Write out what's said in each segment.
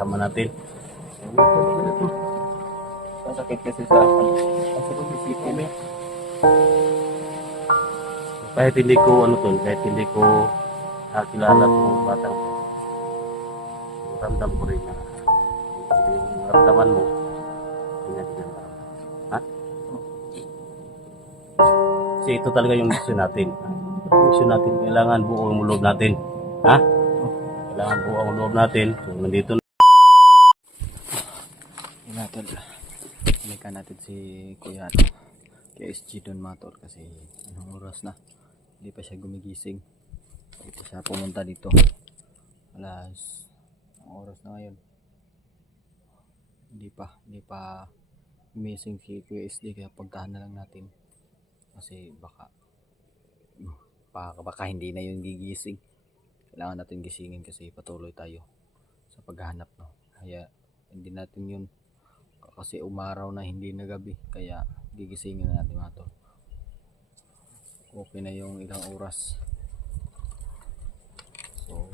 kasama natin. Masakit kasi sa akin. Kasi kung isipin mo, Kahit hindi ko kahit hindi ko nakilala itong batang to, ramdam ko rin na yung ramdaman mo, hindi natin yung maramdaman. Ha? Kasi ito talaga yung mission natin. Mission natin, kailangan buo ang loob natin. Ha? Kailangan buo ang loob natin. So, nandito na. Inatol. Balikan natin si Kuya KSG doon mga tol kasi anong oras na. Hindi pa siya gumigising. Hindi pa siya pumunta dito. Alas, ang oras na ngayon. Hindi pa gumising si Kuya SD kaya puntahan na lang natin. Kasi baka hindi na yung gigising. Kailangan natin gisingin kasi patuloy tayo sa paghahanap, no. Kaya hindi natin yun kasi umaraw na hindi na gabi kaya gigisingin na natin mga tol. Okay na yung ilang oras. So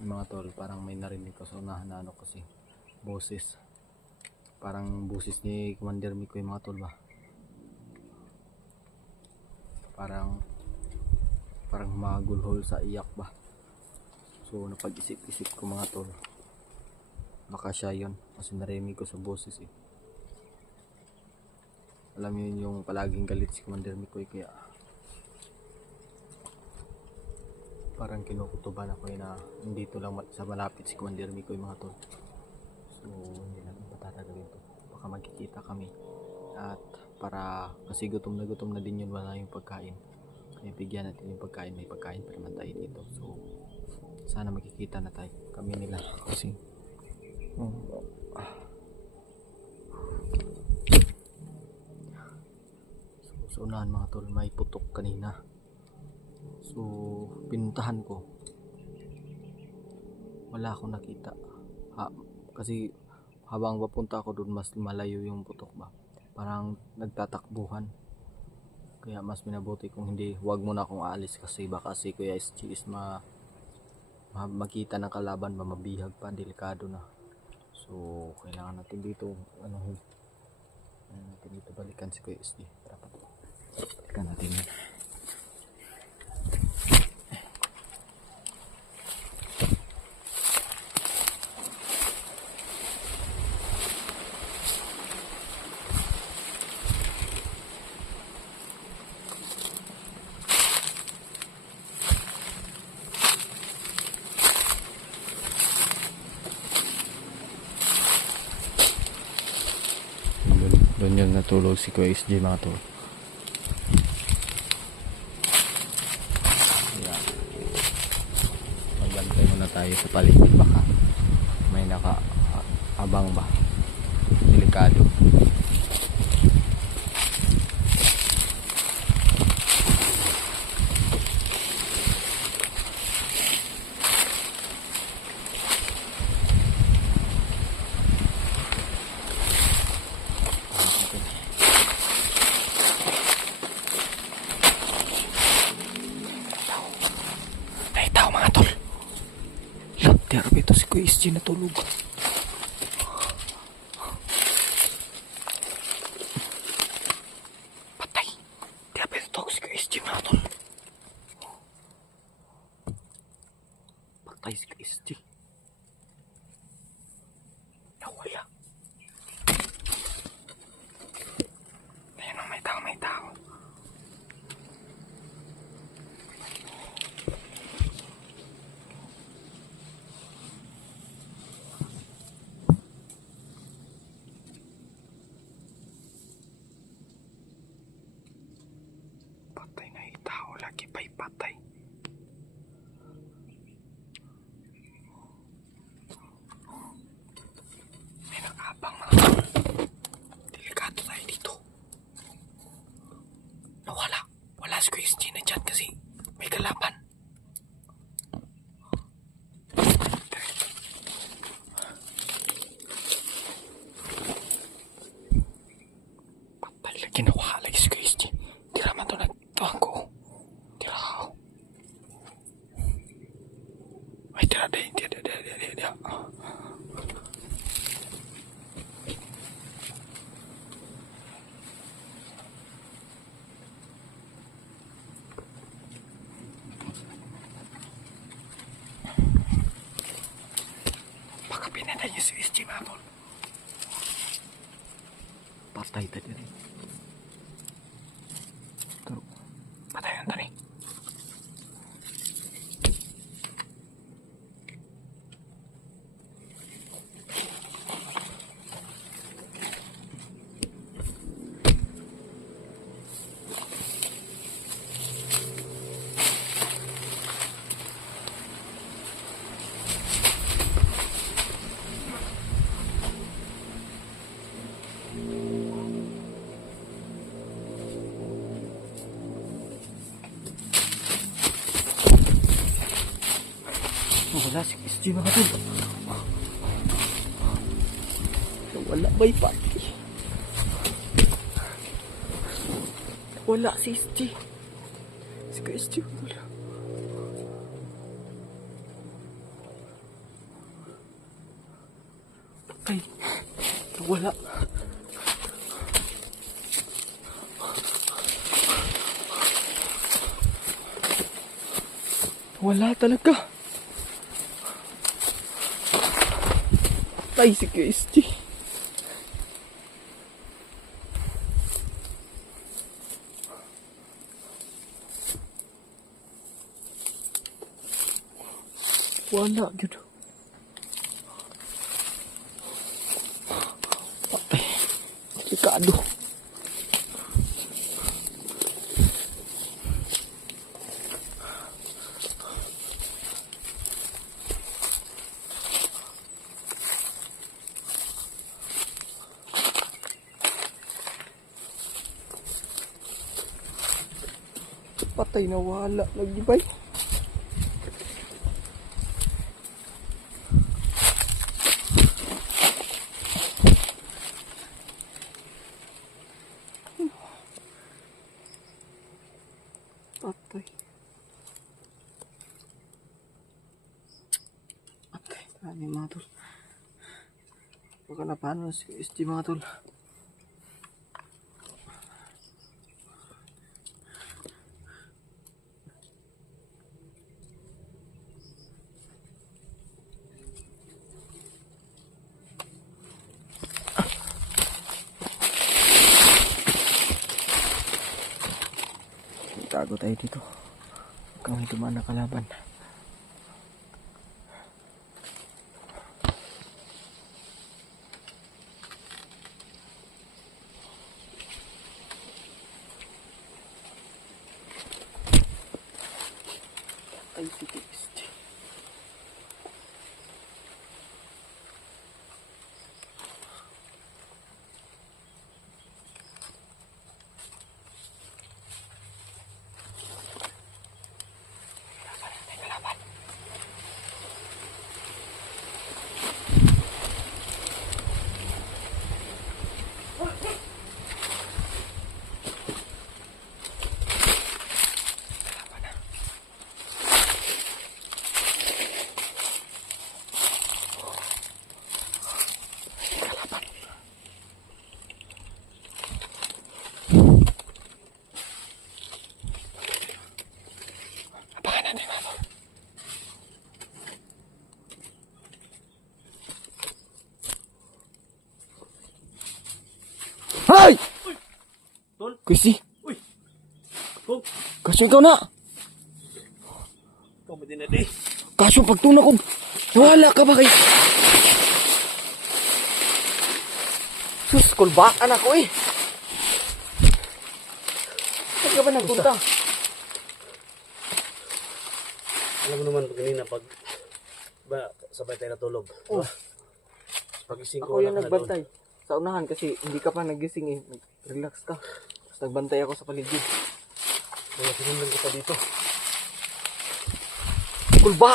yung mga tol, parang may narinig ko sa unahan na kasi boses, parang boses ni Commander Miko yung mga tol ba, parang humagulhol sa iyak ba. So napag-isip-isip ko mga tol, baka siya yun kasi narinig ko sa boses eh. Alam yun yung palaging galit si Commander Mikoy kaya parang kinukutuban ako na nandito lang sa malapit si Commander Mikoy mga tol. So hindi natin patatagalin to, baka magkikita kami at para kasi gutom na din yun, wala yung pagkain kaya bigyan natin yung pagkain, may pagkain pa naman tayo dito. So sana magkikita na tayo kami nila kasi so unahan mga tol, may putok kanina. So pinuntahan ko, wala akong nakita kasi habang papunta ako doon mas malayo yung putok ba, parang nagtatakbuhan. Kaya mas minabuti kung hindi, wag muna akong aalis kasi baka si Kuya SG is makita ng kalaban ba, mabihag pa, delikado na. So kailangan natin dito balikan si Kuya SG. Balikan natin yun. Doon yung natulog si Kuya SG mga tol. Yeah. Magbantay muna tayo sa paligid, baka may nakaabang ba, delikado. Grabe ito si Kuya SG natulog. Patay. Grabe ito si Kuya SG natulog. Patay si Kuya SG. Nawala. Ayan o, may tao. Patay na yung tao, lagi pa'y patay. May Wala niya si SG mga tol. Patay tadi rin. Pero, patay na tani. Wala si SG mga tol. Wala ba'y pati? Wala si SG. Si SG wala. Ay, wala. Wala talaga. Ay, si SG. Wala, gitu. Patay. Delikado. Patay na wala lagi ba? Patay. Patay. Ano mga tol? Baka na paano si SG mga tol? Tago tayo dito. Kami dumaan na kalaban. Ay, sige. Hay! Tol? Kuisi, Uy! Kung, kaso ikaw na. ikaw ba din na di? Kaso pagtuna ko, wala ka ba kay... Sus, kulbaan ako eh. Saan ka ba nagpunta? Alam mo naman kanina pag ba sabay tayo natulog. Oh. Pagising Ako ko yung wala ka na nagbantay. Sa unahan kasi hindi ka pa nagising eh. Relax ka. Tapos nagbantay ako sa paligid. doon. Kaya sinundan kita dito. Kulba!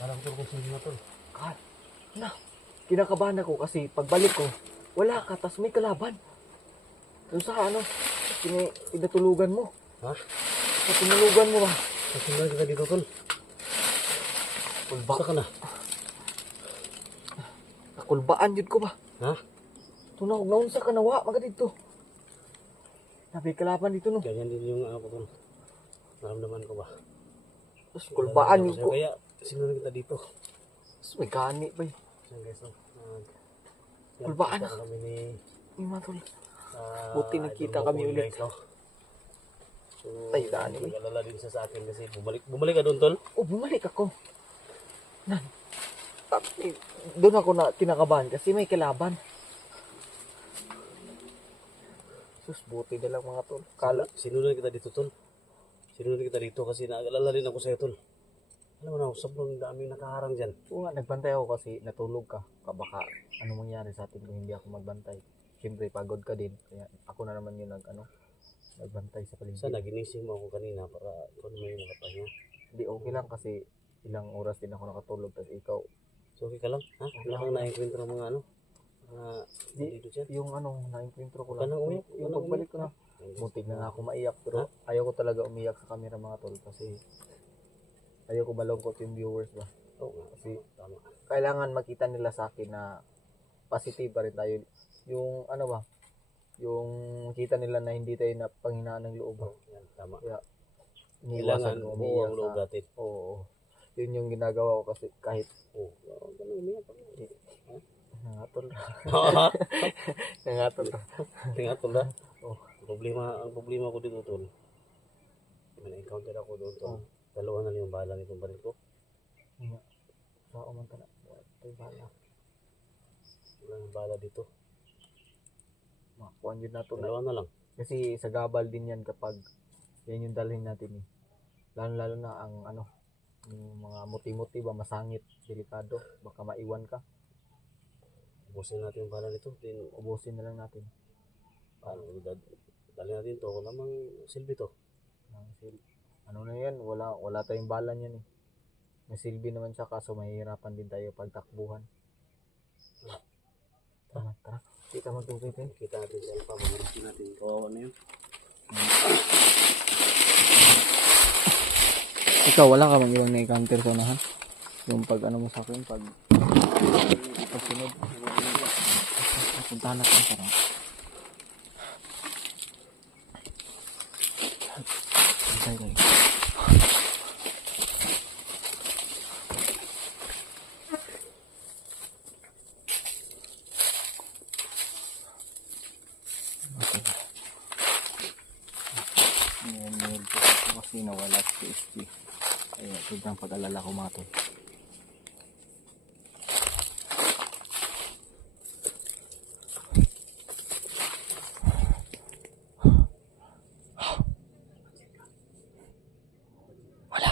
Alam ko kung sino na tol. God. Na. Kinakabahan ako kasi pagbalik ko, wala ka. Tapos may kalaban. Doon sa ano, pinatulugan mo. Ha? Sa tinulugan mo ba? Sinundan kita dito tol. Kulba. Basta ka na. Nakulbaan yun ko ba? Ha? Tunawag na unsa ka nawa. Maga dito. Nabi kalaban dito no. Ganyan din yung ako tol. Naramdaman ko ba? Tapos kulbaan yun ko. Kaya sinundan kita dito. May gani ba? Yan guys, no? Kulbaan na. Kami ni Yung mga tol. ah, Buti nagkita Idol kami Makoy, ulit. guys, no? So, Ay, daan, eh. nag-alala din siya sa akin kasi bumalik ka doon, tol. Oh, bumalik ako. Doon ako na kinakabahan kasi may kalaban. Sus, buti na lang mga tol. Sinunod kita dito, tol. Sinunod kita dito kasi nag-alala din ako sa'yo, tol. Alam mo na, sobrang daming nakaharang dyan. Oo nga, nagbantay ako kasi natulog ka. Baka ano mangyari sa atin kung hindi ako magbantay. Siyempre, pagod ka din. Kaya ako na naman yung nagbantay sa paligid. Sana ginising mo ako kanina para ikaw naman yung nakapahinga. Hindi, okay lang kasi ilang oras din ako nakatulog. Tapos ikaw, So okay ka lang? Ha? Wala kang na-encounter ng mga ano? Dito dyan? yung na-encuentro ko Huwag ka lang. nang umiyak. Yung pagbalik ko na. Muntik na nga ako maiyak. Pero ayaw ko talaga umiyak sa camera mga tol. Kasi ayaw ko malungkot yung viewers ba. Oo nga. Kasi Tama. kailangan makita nila sa akin na positive pa rin tayo. Yung ano ba, yung kita nila na hindi tayo na panghinaan ng loob. Yan, tama. Kaya Kailangan iniwasan ko buo ang loob natin. Oo. Yun yung ginagawa ko kasi kahit Oo. Ganun umiyak. nangatol. Ha? Nangatol. Tingnan, tol, ha? Oh. Ang problema ko dito, tol. May na-encounter ako doon, tol. Dalawa na lang yung bala nitong baril ko. Sa umanta na. Ito yung bala. Wala nang bala dito. Makuha yun na to. Dalawa na lang. Kasi sa gabal din yan kapag yan yung dalhin natin eh. Lalo na ang yung mga muti-muti ba, masangit, delikado, baka maiwan ka. Ubusin natin yung bala nito. Then, Ubusin na lang natin. dali natin to. Wala mang silbi to. Ano na yan, wala tayong bala niyan eh. May silbi naman siya kaso mahihirapan din tayo pagtakbuhan. Tara. Kita magtugtog tayo. Kita natin sa alpha. Magulisin natin. Kawawa na yun. Ikaw, wala ka bang ibang na-encounter sa unahan? Yung pag mo sa akin, pag sunod. Puntahan natin parang. Tayo. Kasi nawala si SG. Kaya sobrang pag-alala ko mga tol. Wala.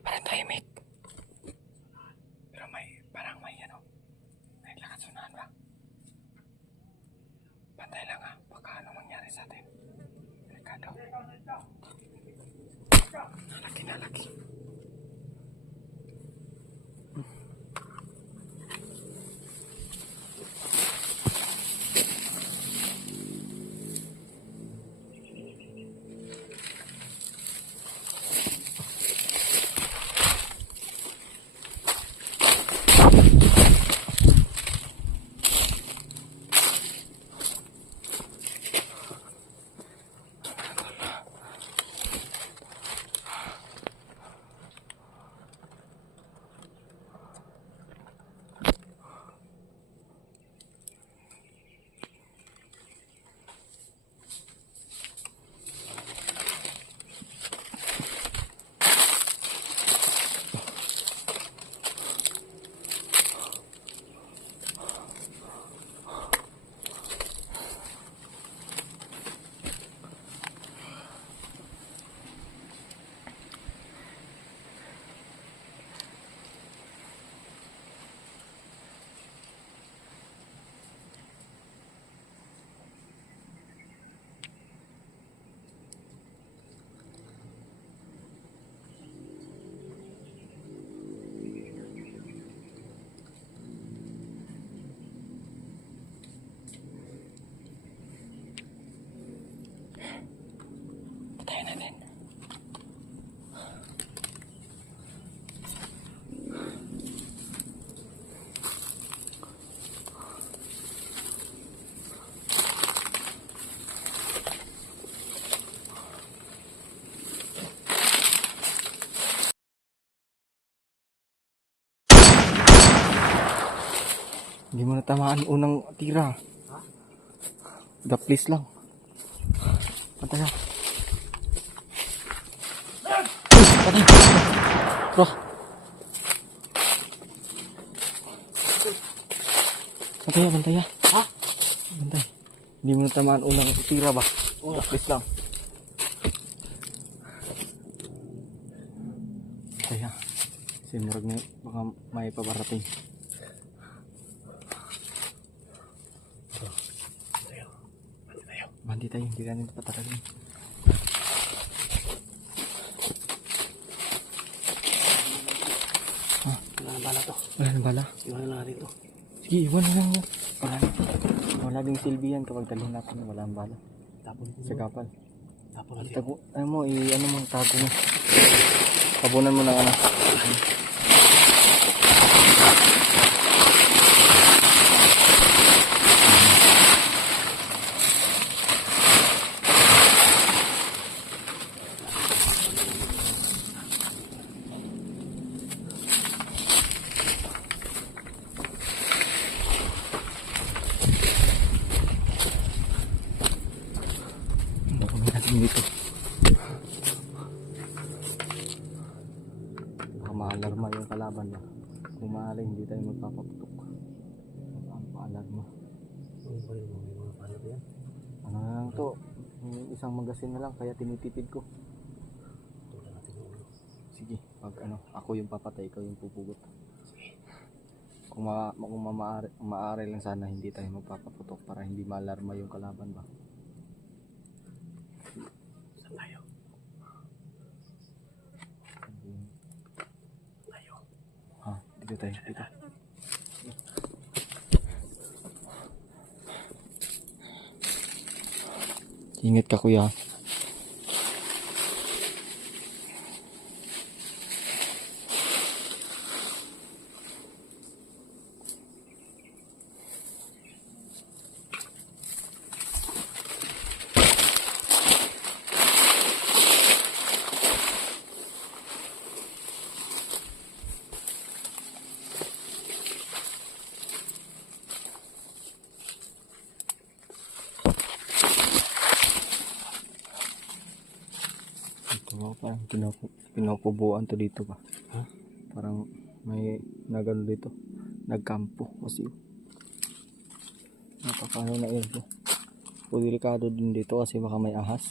Parang tahimik. Pero parang may may lakasunan ba? Pantay lang ha. Baka ano mangyari sa atin. Delikado. Nalaki. Hindi mo natamaan unang tira. The please lang. Patay ah. Patay. Bro. Bantay ah, bantay ah. Ha? Bantay. Hindi mo natamaan unang tira ba? The please lang. Bantay ah. Sinurag na baka may paparating. Mandi tayo, hindi natin patatagin. Wala na bala to. Wala na bala. Iwan na natin to. Sige, iwan na lang yan. Wala na. Wala ding silbi yan kapag dalhin natin. Wala ang bala. Tapon ko. Sa kapal. Tapon natin. Tago, ano mo, ano mo, tago mo. Tabunan mo ng ano. Tabunan natin dito. Baka maalarma yung kalaban ba. Kung maaari, hindi tayo magpapaputok. Baka maalarma. Ano ba yun? May mga bala to yan? Ano na lang to. Yung isang magasin na lang, kaya tinitipid ko. Tulan natin yung ulo. Sige, pag ano, ako yung papatay, ikaw yung pupugot. Sige. Kung maaari lang sana hindi tayo magpapaputok para hindi maalarma yung kalaban ba. Saan tayo? Tayo. Ha, dito tayo, dito. Ingat ka kuya. Ito ba, parang pinupubuan to dito ba? Ha? Parang may nagano dito. Nagkampo kasi. Napakano na ito. Delikado din dito kasi baka may ahas.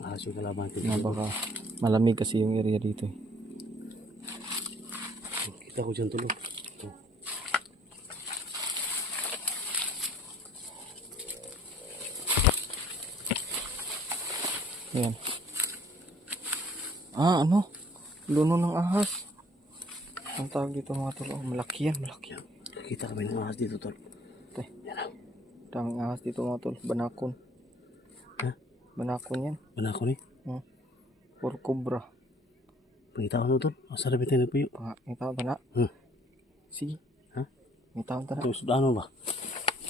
Ahas yung kalaban natin. Napaka malamig kasi yung area dito eh. Kita ko dyan tulog. Ito. Ayan. Ah, ano? Luno ng ahas. Ang tawag dito mga tol. Oh, malaki yan, malaki. Yan. Nakita kami ng ahas dito tol. Ito. Yan lang. Daming ahas dito mga tol. Banakon. Ha? Banakon yan. Bala ko ni. Puro cobra. Pagkita ko na tol. Ang sarap ito yung puyo. May tao ba na? Sige. Ha? May tao ba na? Ito sudanon ba?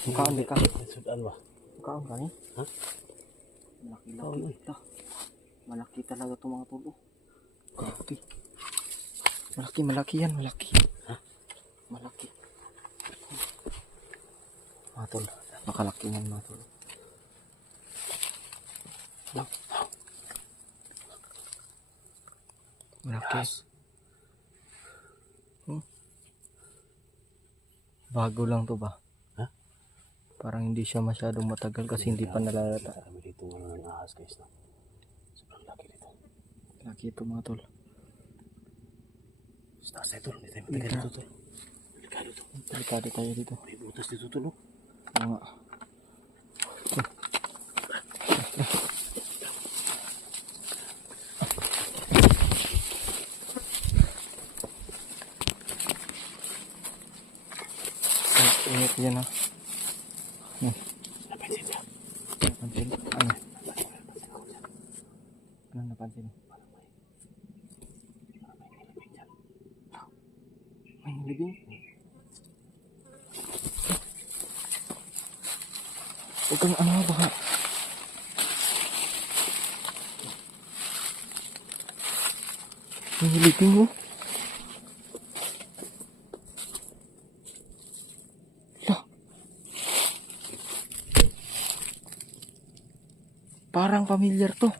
Mukaan di ka. Sudan ba? Mukaan ka ni? Ha? Malaki-laki ito. Malaki talaga itong mga tulo. Grabe. Malaki yan, malaki. Ha? Malaki. Mga tol. Makalaki yan mga tol. Lang. Malaki. Bago lang to ba? Ha? Parang hindi siya masyadong matagal kasi hindi pa nalalata. Nakita kami dito ng ahas guys. No? Sobrang laki dito. Laki ito mga tol. Sa taas tayo tol. Hindi tayo matagal dito tol. Delikado to. Delikado tayo dito. May butas dito tol. Oh. Oo nga. Ingat yan ha. Napansin niya. Napansin? Ano? Ano napansin? May nilibing? Huwag kang ano baka. May nilibing oh. Parang familiar to.